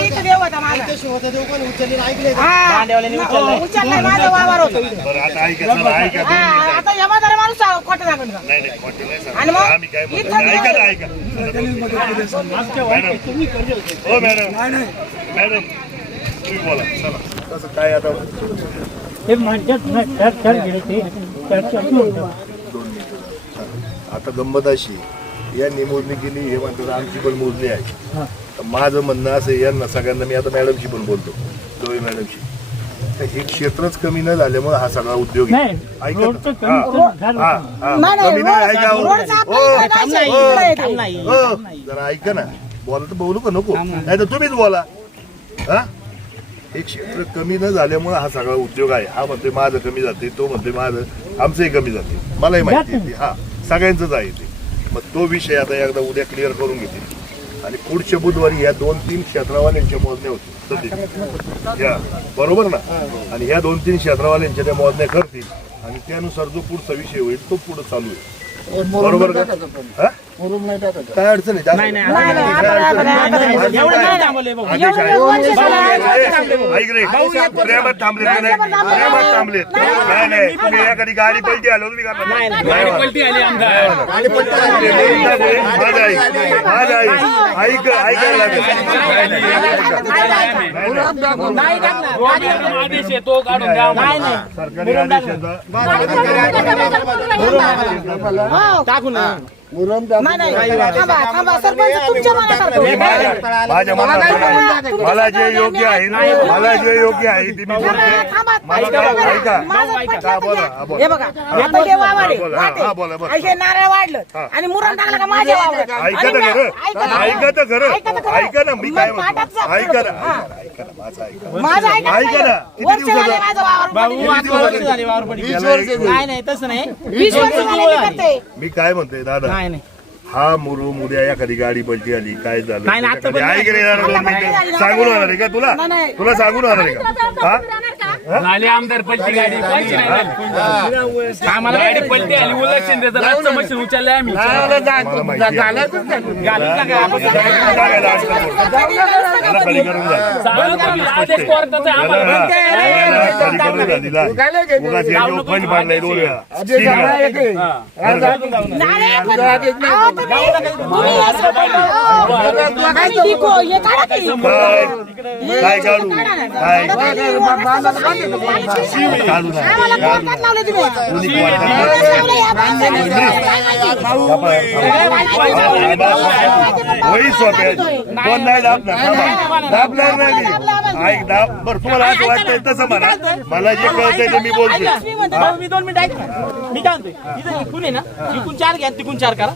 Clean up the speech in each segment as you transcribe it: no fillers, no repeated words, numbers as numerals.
इथं देव होता माझा. उचललाय माझा वावर होतो. आता जमादार माणूस खोटं सांगून का? आणि मग काय आता आता गंमत अशी यांनी मोजणी केली हे म्हणतात आमची पण मोजणी आहे. माझं म्हणणं असं यांना सगळ्यांना मी आता मॅडमशी पण बोलतो डोळे मॅडमशी हे क्षेत्रच कमी न झाल्यामुळे हा सगळा उद्योग जरा ऐका ना बोला तर बोलू का नको नाही तर तुम्हीच बोला. हा हे क्षेत्र कमी न झाल्यामुळे हा सगळा उद्योग आहे. हा म्हणतोय माझं कमी जाते तो म्हणतोय माझं आमचंही कमी जाते मलाही माहिती आहे हा सगळ्यांचंच आहे ते. मग तो विषय आता एकदा उद्या क्लिअर करून घेतील आणि पुढच्या बुधवारी या 2-3 क्षेत्रवाल्यांच्या मोजण्या होतील सध्या बरोबर ना. आणि ह्या 2-3 क्षेत्रवाल्यांच्या त्या मोजण्या करतील आणि त्यानुसार जो पुढचा विषय होईल तो पुढे चालू आहे बरोबर का. काय अडचण आहे प्रेमात थांबले प्रेमात थांबले नाही नाही तुम्ही याकडे गाडी पलटी आलो तुम्ही ऐकायला सरकारी आदेशाचा माझ्या मनात मला जे योग्य आहे मला जे योग्य आहे ते मी बोलते. नारळ वाढलं आणि मुरण टाकलं का माझ्या ऐका तर खरं ऐका तर खरं ऐका ना मी काय म्हणतो ऐका ना ऐका ना किती नाही तसं नाही 20 वर्ष मी काय म्हणतोय दादा हा मुरुम उद्या एखादी गाडी पलटी आली काय झालं सांगून होणार आहे का तुला तुला सांगून होणार आहे का. आमदार पलटी गाडी आम्हाला गाडी पलटी आली उलक्षण देतं मशीन उचलले आम्ही फंड पाडलाय काय काढू काय वही सोप्या कोण नाही दाबणार नाही ऐक दाब बरं तुम्हाला असं वाटतंय तसं म्हणा मला जे कळतंय ते मी बोलतोय. मी 2 मिनिट ऐक मी काय म्हणतोय इथून आहे ना इकून 4 घ्या तिकून 4 करा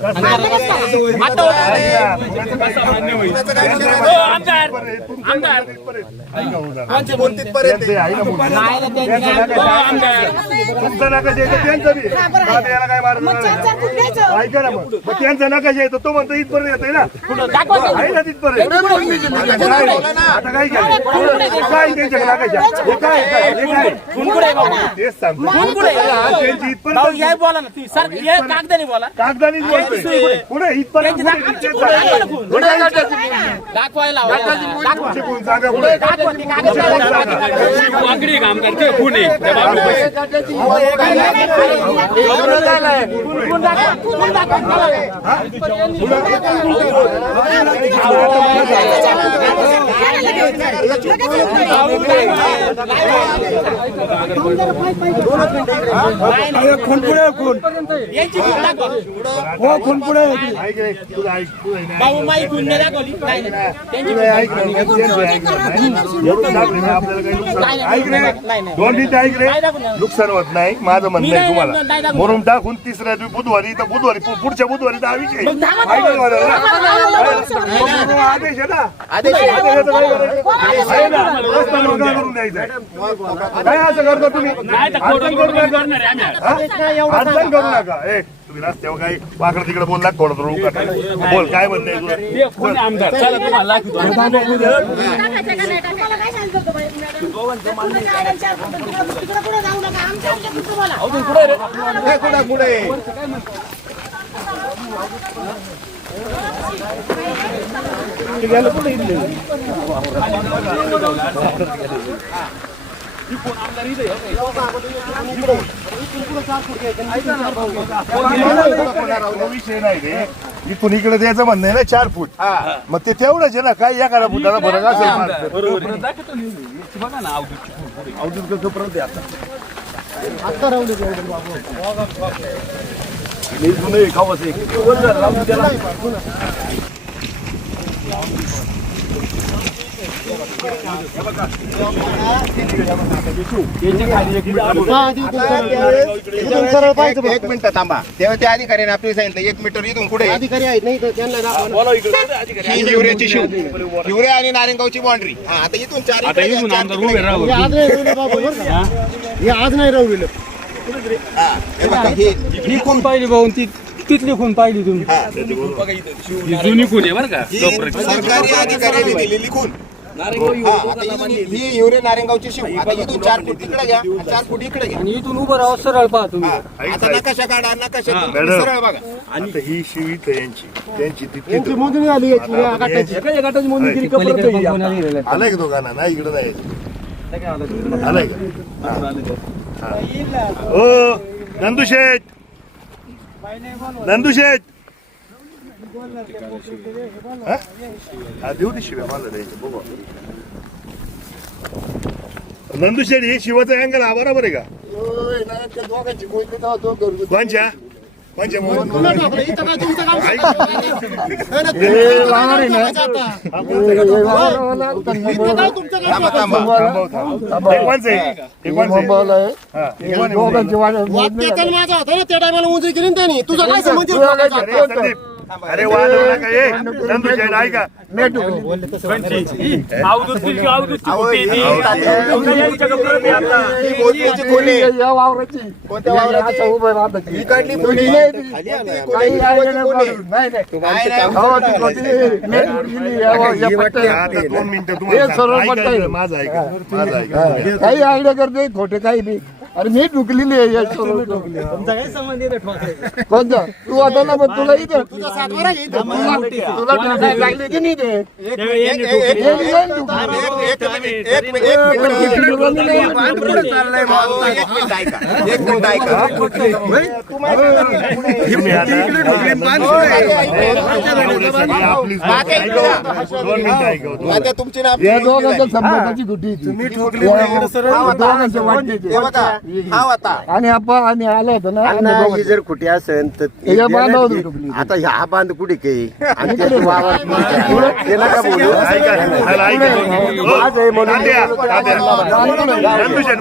तुमचं नकाश येतं त्यांचं बी याला काय मारत ऐका ना मग त्यांचं नकाश येतं तो म्हणतो इथपर्यंत येतोय ना आहे ना तिथपर्यंत आता काय केलं काय त्यांच्या नकाश काय तेच सांगतो त्यांची इथपर्यंत बोला ना सर कागदाने बोला कागदानीच बोलतोय पुढे इथपर्यंत दाखवायला वाकडी काम करते पुणे नुकसान होत नाही माझं म्हणणं आहे तुम्हाला म्हणून टाकून तिसऱ्या बुधवारी तर बुधवारी पुढच्या बुधवारी तर विषय आदेश आहे ना करून द्यायचं काय असं करतो तुम्ही अडचण करू नका तुम्ही रस्त्यावर काही वाकडं तिकडे बोलला थोडं थोडं बोल काय म्हणणं आमदार चला तुम्हाला पुढे विषय नाही रे, इथून इकडे द्यायचं म्हणणं आहे ना 4 फूट. मग ते तेवढंच आहे ना, काय एखादा फुटाला फरक असेल. बरोबर दाखवतो मी. बघा ना अवधूतची फुल. अवधूत कसं परत द्या एक मिनिट थांबा. तेव्हा त्या अधिकाऱ्याने आपल्याला सांगितलं 1 मीटर इथून पुढे अधिकारी आहेत नाही तर त्यांना दाखवा. ही हिवऱ्याची शिव, हिवरे आणि नारायणगावची बाउंड्री. आता इथून 4 आता इथून आमदार उभे राहू. हे आज नाही रवलं बाबा बरं का? हे आज नाही रवलं. ही खून पाहिली भाऊ ती तिथली खून पाहिली तुम्ही. ही जुनी खून आहे बरं का. सरकारी अधिकाऱ्याने दिलेली खून. आता ही हिवरे नारायणगावची शिव. आता इथून 4 फूट तिकडे घ्या, 4 फूट इकडे घ्या. आणि इथून उभं राहा सरळ पहा तुम्ही. आता नकाशा काढा, नकाशा मॅडम. सरळ बघा. आता ही शिवी तर यांची ती त्यांची मोजणी आली याची या गटाची. गटाची मोजणी केली का परत येईल आता? आलाय का दोघांना? नाही इकडे नाही आलाय का? हो नंदुशेठ, नंदुशेठ हा देऊ दे शिव्या मला द्यायचं बघू. नंदुशेठ हे शिवाचा अँगल हा बरोबर आहे का? दोघांची कोणती तेव्हा तो करू. कोणच्या कोणच्या इथं काय तुमचं काम? इथं काय तुमचं काम? वाद्य माझा होता ना त्या टायमाला उजरी केली ना त्यांनी. तुझं काय संबंध? अरे वा नंदुशेठ ऐका अवधूतची फुटे ती. ही मोजणीची खून आहे. कोणत्या वावराची? ही काढली खून आहे. खाली आली. ही खून आहे. ही शिवाची खून आहे. नाही, आता 2 मिनिटं तुम्हाला माझं ऐका माझं ऐका. काही आयडिया करते खोटे काही नाही. अरे मी ढुकलेली आहे या सर्व. तुमचा काय संबंध आहे? कोणता तू आता ना मग तुला इथं तुझा सातबारा घे इथं. तुला ढुकायला लागली की नाही ते एक मिनिट ऐका. आता तुमची ना या दोघांच्या संबंधाची गुटी दोघांच्या वाटण्याची हा होता. आणि आपण आणि आला होता ना ही जर कुठे असेल तर या बांधावर ढुकली. आता हा बांध कुठे काही आणि ते वावर ते नका बोलू.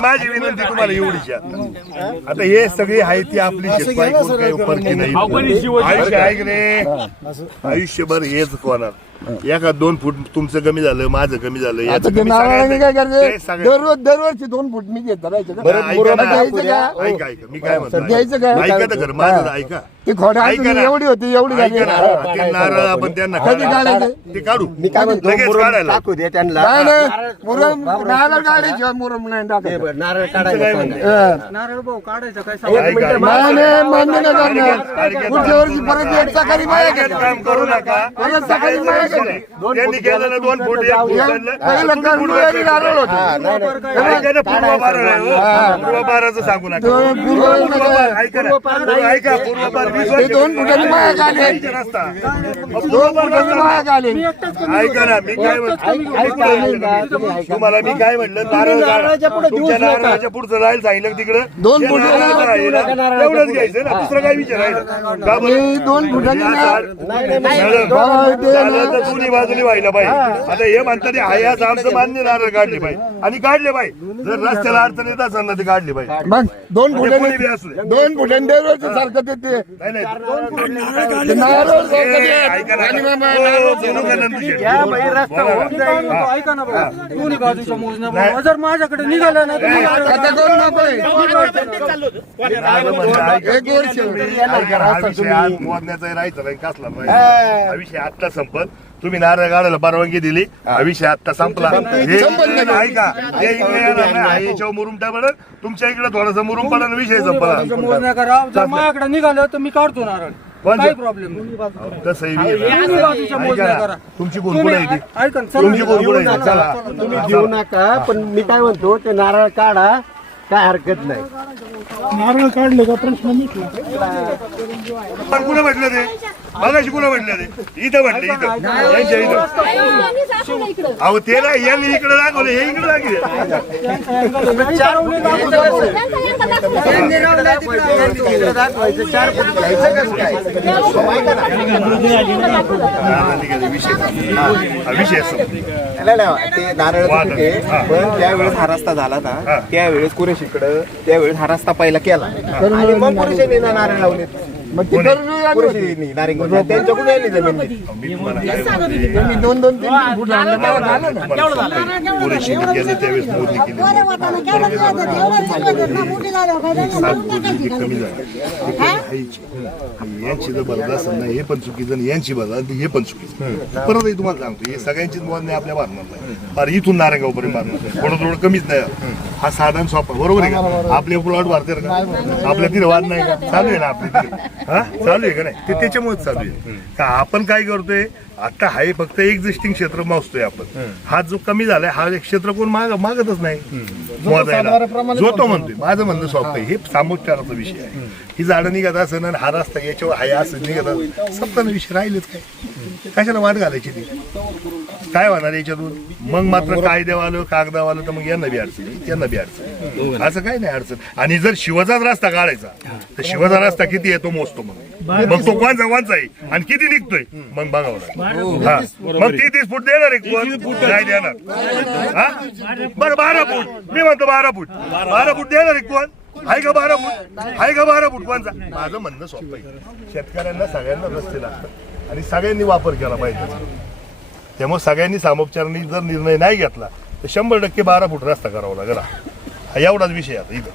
माझी विनंती तुम्हाला एवढीच आता हे सगळे आहे ती आपली शेतकरी काही फरकी नाही. आयुष्य ऐक रे आयुष्यभर हेच होणार. एका 2 फूट तुमचं कमी झालं माझं कमी झालं आता ते नावाने काय करते दरवर्षी 2 फूट मी घेत धरायचं का? ऐका मी काय म्हणतो द्यायचं काय? ऐका तर खरं माझं ऐका. ती खोड्या ऐका ना. एवढी होती एवढी झाली. ऐका ना, ते नारळ आपण त्यांना कधी काढायचे? ते काढू मी काय म्हणतो लगेच मुरुम काढायला. टाकू दे त्यांना. नाही नाही मुरम नारळ काढायची मुरम नाही टाकायचं. नारळ काय काढायला म्हणणं? नारळ भाऊ काढायचं काय? ऐका. नाही नाही मान्य नाही करणार. पुढच्या वर्षी परत एक सकाळी माया ऐका, केली. काम करू नका. परत सकाळी माया केली. त्यांनी केलं ना 2 फूट 1 फूट काढलं. पहिलं तुम्ही पुढं कर्मचारी नारळ होते. ऐका ना, पूर्वभार आहे, हो. पूर्वभाराचं सांगू नका. ऐका ना. ऐका पूर्वभार 20 ते 2 फुटांनी माया काढली. रस्ता 2 फुटांनी माया काढली. ऐका ना मी काय म्हणतो तुम्हाला मी काय म्हटलं नारळ तुमच्या नारळाच्या पुढचं राहील सांगितलं तिकडं 2 फुट एवढंच घ्यायचं ना दुसरं काय विचारायचं का बरं? 2 फुटांनी दोन्ही बाजूनी व्हायला पाहिजे. आता हे म्हणतात आहे असं आमचं मान्य नारळ काढले पाहिजे आणि काढले पाहिजे. जर रस्त्याला अडचण येत असेल ना ते काढले पाहिजे. मग 2 कोणी बी फुटांनी असू दे. 2 फुटांनी दरवर्षी सारखं ते नाही, नाही. ते नारळ सारखं ए, ऐका ना. हो, बोलू का नंदुशेठ? बोला. ऐका ना भाऊ, दोन्ही बाजूच्या मोजण्या जर माझ्याकडे निघालं ना तर नाही. आता कोण नको आहे? एक वर्ष हा विषय आज मोजण्याचा राहायचा नाही कसला नाही. हा विषय आत्ता संपत. तुम्ही नारळ काढायला परवानगी दिली हा विषय आत्ता संपला. हे ऐका हे इकडे येणार नाही. याच्यावर मुरुम टाकलं तुमच्या इकडे थोडासा मुरुम पडा विषय संपला. मोजण्या करा. जर माझ्याकडे निघालं तर मी काढतो नारळ. काही प्रॉब्लेम तसंही दोन्ही बाजूच्या मोजण्या करा. तुमची कोणकोण आहे ती ऐका ना, चला. तुमची कोणकोण आहे चला तुम्ही घेऊ नका पण मी काय म्हणतो ते नारळ काढा काय हरकत नाही. नारळ काढले का प्रश्न मिटला. पण कुठं म्हटलं ते मगाशी कुठं म्हटलं ते इथं म्हटलं इथं यांच्या इथं अहो ते ना यांनी इकडे दाखवलं हे इकडे दाखवले विषय ते नारळ पण ज्यावेळेस हा रस्ता झाला ना त्यावेळेस कुरेशीकडं त्यावेळेस हा रस्ता पहिला केला आणि मग कुरेशीने नारळ लावले मग ती कुरेशीने नारिंग त्यांच्याकडून यायली जमीन पुरेशी गेले त्यावेळेस मोजणी केली कमी झाली यांची जर बरदास्त नाही हे पण चुकीचं आणि यांची बरदास्त हे पण चुकीचं परत तुम्हाला सांगतो हे सगळ्यांचीच मोजणी आपल्या मारणार नाही फार इथून नारेगावपर्यंत मारणार थोडं थोडं कमीच नाही हा साधन सोपा बरोबर आहे का आपले प्लॉट वाढते का आपल्या तिथे वाद नाही का चालू आहे ना आपल्या तिथे हा चालू आहे का नाही ते त्याच्यामुळेच चालू आहे का आपण काय करतोय आता हा फक्त एक्झिस्टिंग क्षेत्र मोजतोय आपण हा जो कमी झालाय हा एक क्षेत्र कोण मागतच नाही मोजायला जो तो म्हणतोय माझं म्हणणं सोपं आहे हे सामोपचाराचा विषय आहे ही झाडं निघत असं हा रस्ता याच्यावर हाय असं निघत असं सप्ताना विषय राहिलेच काय कशाला वाट घालायची ती काय होणार याच्यातून मग मात्र कायद्यावालं कागदावालं तर मग यांना बी अडचण त्यांना बी अडचण असं काही नाही अडचण आणि जर शिवाचाच रस्ता काढायचा तर शिवाचा रस्ता किती आहे तो मोजतो मग तो कोणचा आहे आणि किती निघतोय मग बघावं लागेल हा मग 30 फूट देणार आहे कोण नाही देणार हा बरं 12 फूट मी म्हणतो 12 फूट देणार आहे कोण आहे का 12 फूट कोणचा माझं म्हणणं सोपं आहे शेतकऱ्यांना सगळ्यांना रस्ते लागतात आणि सगळ्यांनी वापर केला पाहिजे त्यामुळे सगळ्यांनी सामोपचाराने जर निर्णय नाही घेतला तर 100% 12 फूट रस्ता करावा लागेल हा एवढाच विषय आता इथं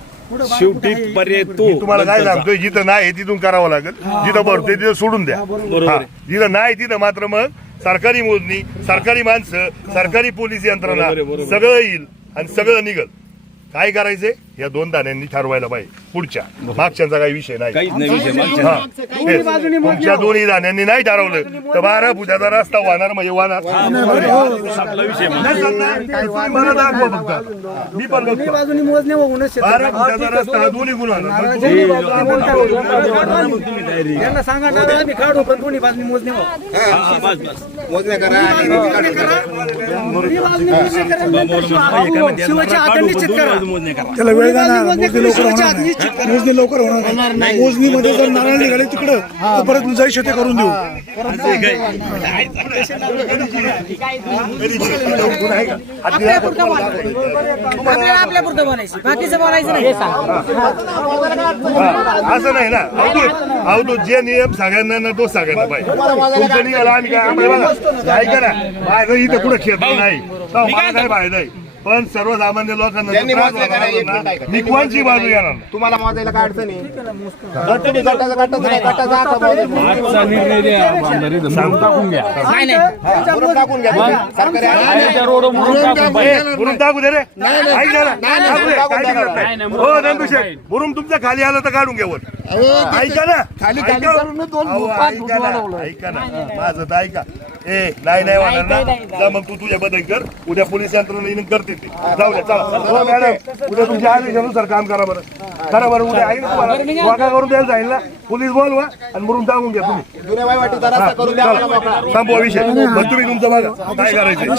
शेवटी पर्याय तो तुम्हाला काय सांगतोय जिथं नाही तिथून करावं लागेल जिथं भरतोय तिथं सोडून द्या हा, जिथं नाही तिथं मात्र मग सरकारी मोजणी सरकारी माणसं सरकारी पोलीस यंत्रणा सगळं येईल आणि सगळं निघल काय करायचंय या 2 दाण्यांनी ठरवायला पाहिजे पुढच्या मागच्यांचा काही विषय नाही काहीच नाही विषय हा. तुमच्या 2 दाण्यांनी नाही ठरवलं तर 12 फुटाचा रस्ता वाहणार म्हणजे वाहणार मला दाखवा फक्त मी पण बघतो 12 फुटाचा रस्ता दोन्ही गुण यांना सांगा नारळ आम्ही काढू पण दोन्ही बाजूनी मोजणी मोजण्या करा शिवाच्या हातात निश्चित करा त्याला वेळ जाणार मोजणी लवकर होणार नाही मोजणीमध्ये जर नारळ निघाले तिकडं तर परत जाई शेते करून देऊ आपल्या पुरतं बोलायचं बाकीचं बोलायचं नाही असं नाही ना अवधूत जे नियम सगळ्यांना ना तो सगळ्यांना पाहिजे तुमचं निघाला आम्ही काय आपल्या बघा ऐका ना माझं इथं कुठं क्षेत्र नाही मला काय पाहिजे नाही पण सर्वसामान्य लोकांना त्यांनी त्रास मोजण्या होणार करायला ना, एक मी कोणची बाजू घेणार नाही. तुम्हाला मोजायला काय अडचण आहे तुम्ही गटाचं नाही गटाचा आता आजचा निर्णय द्या मुरुम टाकून घ्या मुरुम टाकून घ्या तुम्ही. सरकारी आल्याच्या रोड मुरुम टाकून पाहिजे मुरुम टाकू दे रे ऐक ना, टाकू दे, काय बिघडत नाही. हो नंदुशेठ मुरुम तुमच्या खाली आलं तर काढून घ्या वर ऐका ना ऐका. अहो, ऐका ना माझं तर ऐका ए नाही होणार ना जा मग तू तुझ्या बदल कर उद्या पोलीस यंत्रणा करते ते जाऊ द्या चला हो मॅडम उद्या तुमच्या आदेशानुसार काम करा बरं उद्या आहे ना तुम्हाला वागा करून द्यायला जाईल ना पोलीस बोलवा आणि मुरुम टाकून घ्या तुम्ही जुन्या वाईवाटीचा रस्ता करून द्या आम्हाला मोकळा. संपवा विषय मग तुम्ही तुमचं बघा काय करायचं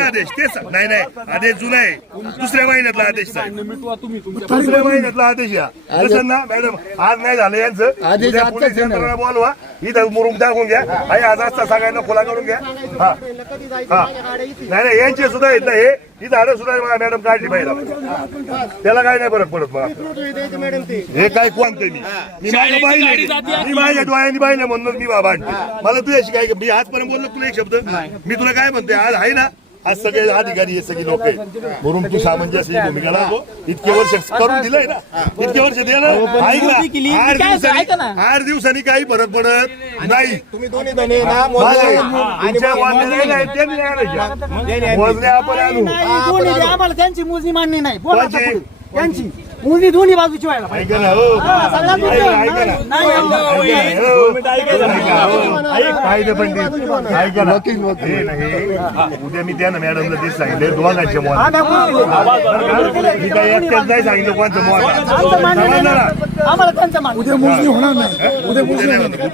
आदेश तेच नाही आदेश जुना आहे दुसऱ्या महिन्यातला आदेश दुसऱ्या महिन्यातला आदेश या तसं ना मॅडम आज नाही झालं यांचं उद्या पोलीस यंत्रणा बोलवा इथं मुरुम टाकून घ्या आणि आज असता सगळ्यांना खुला करून घ्या हा नाही यांचे सुद्धा येत हे ही झाडं सुद्धा मॅडम काढली पाहिजे त्याला काय नाही फरक पडत मला हे काय कोणते मी माझ्या डोळ्यांनी पाहिलं म्हणून मी बाबा मला तुझ्याशी काय मी आजपर्यंत बोललो तुला एक शब्द मी तुला काय म्हणतोय आज आहे ना आज सगळे अधिकारी हे सगळे लोक आहेत म्हणून तू सामंजस्य भूमिका लागतो इतके वर्ष करून दिलंय ना इतके वर्ष दिलं ऐक ना 8 दिवसांनी काही फरक पडत नाही तुम्ही दोन्ही जण ना मोजण्या मोजणे आपण आणू आम्हाला त्यांची मोजणी मान्य नाही बोला आता पुढे. यांची मोजणी दोन्ही बाजूची व्हायला पाहिजे. ऐका ना हो सगळ्यात ऐका ना, नाही, कायदे पंडित ऐका ना हे नाही उद्या मी त्या ना मॅडमला तेच सांगितले दोघांच्या मुलाला मी काय एकट्याच नाही सांगितलं कोणतं मुलाला आम्हाला त्यांचं मान. उद्या मोजणी होणार नाही. उद्या मोजणी होणार नाही.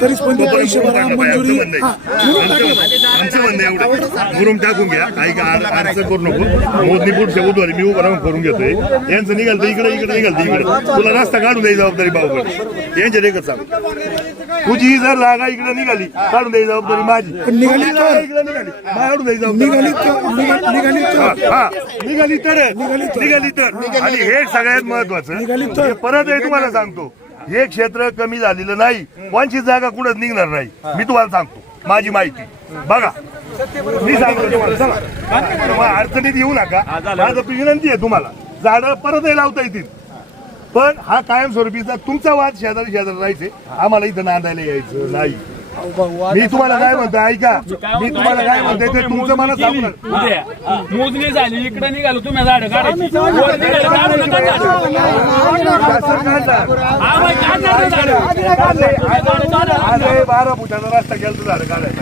तरीच पण ते पैसे भरा मंजुरी आमचं म्हणणं एवढं मुरुम टाकून घ्या ऐका अर्ज करू नको मोजणी पुढच्या बुधवारी मी उभं राहून करून घेतोय यांचं निघालतं इकडे निघालतं इकडे तुला रस्ता काढून द्यायची जबाबदारी भाऊकडे यांच्या देखत सांग तुझी ही जर जागा इकडे निघाली काढून द्यायची जबाबदारी माझी निघाली तर इकडे निघाली काढून द्यायची जबाबदारी निघाली तर आणि हे सगळ्यात महत्वाचं हे परत हे तुम्हाला सांगतो हे क्षेत्र कमी झालेलं नाही 25 जागा कुठंच निघणार नाही मी तुम्हाला सांगतो माझी माहिती बघा मी सांगतो तुम्हाला चला अडचणीत येऊ नका माझं विनंती आहे तुम्हाला झाडं परत लावता येतील पण हा कायमस्वरूपीचा तुमचा वाद शेजारी राहायचे आम्हाला इथं नांदायला यायचं नाही मी तुम्हाला काय म्हणतो ऐका मी तुम्हाला काय म्हणतोय ते तुमचं मला सांगू नका. उद्या मोजणी झाली इकडे निघालो तुम्ही झाड काढायची आज 12 फुटाचा रस्ता गेला तर झाडं काढायचं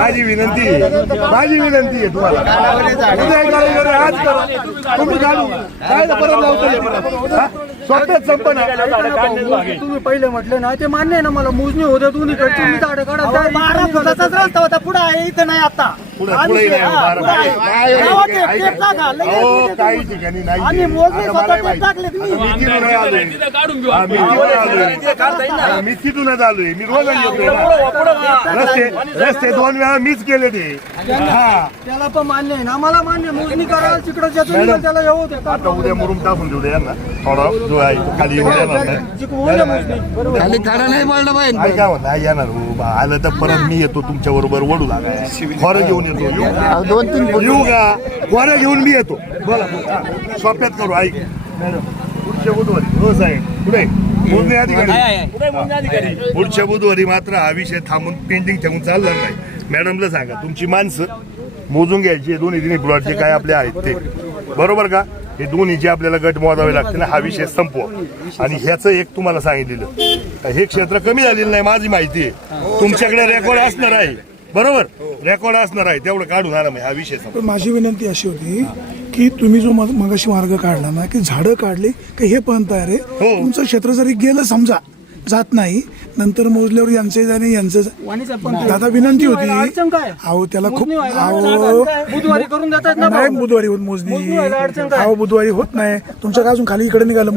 माझी विनंती आहे तुम्हाला उद्या काढू आज करा तुम्ही काढू काय परत लावता स्वतःच संपन्न तुम्ही पहिले म्हटलं ना ते मान्य आहे ना मला मोजणी होत्या दोन्ही तुम्ही झाडं काढा 12 फुटाचाच रस्ता होता पुढे आहे इथं नाही आता काही ठिकाणी नाही आम्ही मोजणी स्वतः टाकले तुम्ही मी तिथूनच आलोय मी रोज येतोय रस्ते 2 वेळा मीच केले ते त्याला पण मान्य आहे ना मला मान्य मोजणी करायला तिकडे त्याला येऊ दे आता उद्या मुरुम टाकून देऊ दे यांना थोडा जो आहे तो खाली येऊन देणार नाही काय म्हणता येणार हो आलं तर परत मी येतो तुमच्या बरोबर वडू लागाय खोरं घेऊन येतो येऊ का खोरं घेऊन मी येतो बोला सोप्यात करू ऐक मॅडम पुढच्या बुधवारी हो साहेब पुढे मोजणी अधिकारी पुढच्या बुधवारी मात्र हा विषय थांबून पेंडिंग ठेवून चालणार नाही मॅडमला सांगा तुमची माणसं मोजून घ्यायची दोन्ही प्लॉट जे काय आपले आहेत ते बरोबर का हे दोन्हीचे आपल्याला गट मोजावे लागते ना हा विषय संपवा आणि ह्याचं एक तुम्हाला सांगितलेलं हे क्षेत्र कमी झालेलं नाही माझी माहिती आहे तुमच्याकडे रेकॉर्ड असणार आहे बरोबर रेकॉर्ड असणार आहे तेवढं काढून आणा हा विषय पण माझी विनंती अशी होती की तुम्ही जो मगाशी मार्ग काढला ना की झाडं काढली की हे पण तयार आहे तुमचं क्षेत्र जरी गेलं समजा जात नाही नंतर मोजल्यावर यांचं दादा विनंती होती अहो त्याला खूप बुधवारी करून देतात ना नाही बुधवारी होत मोजणी अहो बुधवारी होत नाही तुमच्याकडे अजून खाली इकडे निघालं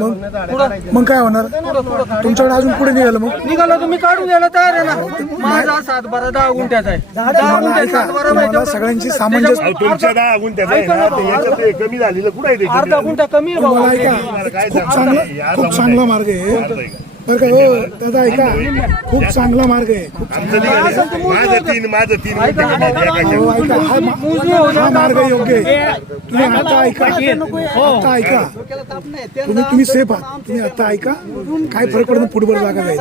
मग काय होणार तुमच्याकडे अजून पुढे निघालं मग निघाला तुम्ही काढून द्यायला तयार आहे ना माझा 7-12-10 गुंठ्याचा आहे 10 सगळ्यांची सामंजस्य तुमच्या 10 गुंठ्याचा आहे ना ते याच्यात ते कमी झालेलं कुठे आहे ते अर्धा गुंठा कमी आहे बाबा. खूप चांगला मार्ग आहे बरं का हो दादा ऐका खूप चांगला मार्ग आहे खूप माझं तीन गुंठे हो, ऐका हा मार्ग योग्य आहे तुम्ही आता ऐका तुम्ही सेफ आहात तुम्ही आता ऐका काय फरक पडतो फुटबॉल जागा जाईल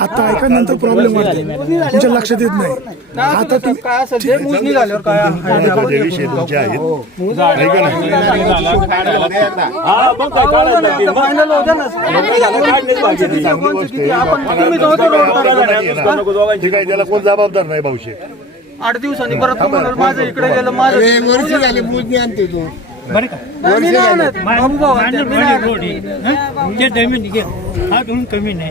आता ऐका नंतर प्रॉब्लेम वाटते तुमच्या लक्षात येत नाही आता तुम्ही काय असेल ते मोजणी झाल्यावर काय जे विषय तुमचे आहेत ऐका ना फायनल होत्या ना ठीक आहे त्याला कोण जबाबदार नाही भाऊशे 8 दिवसांनी परत तुम्हाला माझं इकडे गेलं माझं वर्षी झाली मोजणी आणते तू नाही, मी नाही आणत. बाबू भाऊ आणतात, मी नाही आणत.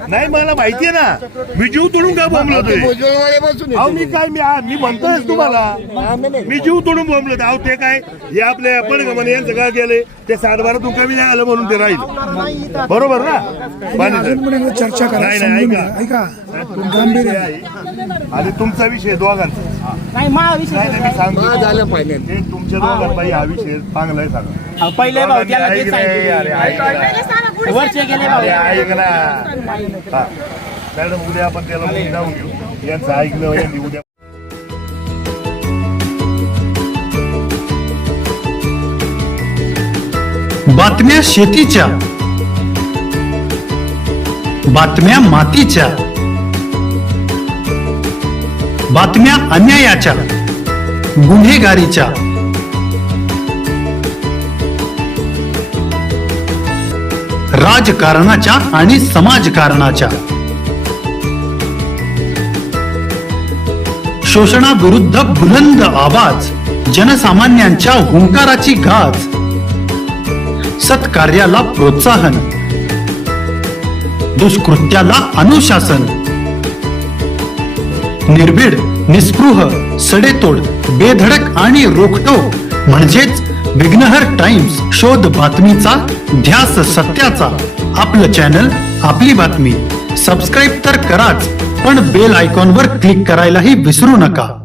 नाही मला माहितीये ना मी जीव तोडून का बोंबलतोय मोजवाड्यापासून अहो मी काय मी म्हणतोय तुम्हाला मी जीव तोडून बोंबलत अहो ते काय हे आपल्या पडगमन यांचं काय गेले ते 7-12 कमी नाही आलं म्हणून ते राहील बरोबर ना अजून चर्चा करा नाही, समजून ऐका. घ्या. ऐका गंभीर आहे आणि तुमचा विषय दोघांचा नाही मा विषय नाही मी सांगतो झालं फायनल ते तुमच्या दोघांचाही हा विषय चांगला आहे सांगा पहिले भाऊ त्याला ऐक तेच रे, सांगितलं. अरे, ऐक ना. वरचे गेले भाऊ. अरे, ऐक ना हा. मॅडम उद्या आपण त्याला जाऊन घेऊ यांचं ऐकलं यांनी उद्या बातम्या शेतीच्या, बातम्या मातीच्या, बातम्या अन्यायाच्या, गुन्हेगारीच्या, राजकारणाच्या आणि समाजकारणाच्या. शोषणाविरुद्ध बुलंद आवाज, जनसामान्यांच्या हुंकाराची गाज. सत्कार्याला प्रोत्साहन, दुष्कृत्याला अनुशासन. निर्भीड, निस्पृह, सडेतोड, बेधडक आणि रोखटोक म्हणजेच विघ्नहर टाइम्स. शोध बातमीचा, ध्यास सत्याचा. आपलं चॅनल, आपली बातमी. सबस्क्राईब तर कराच, पण बेल आयकॉनवर क्लिक करायलाही विसरू नका.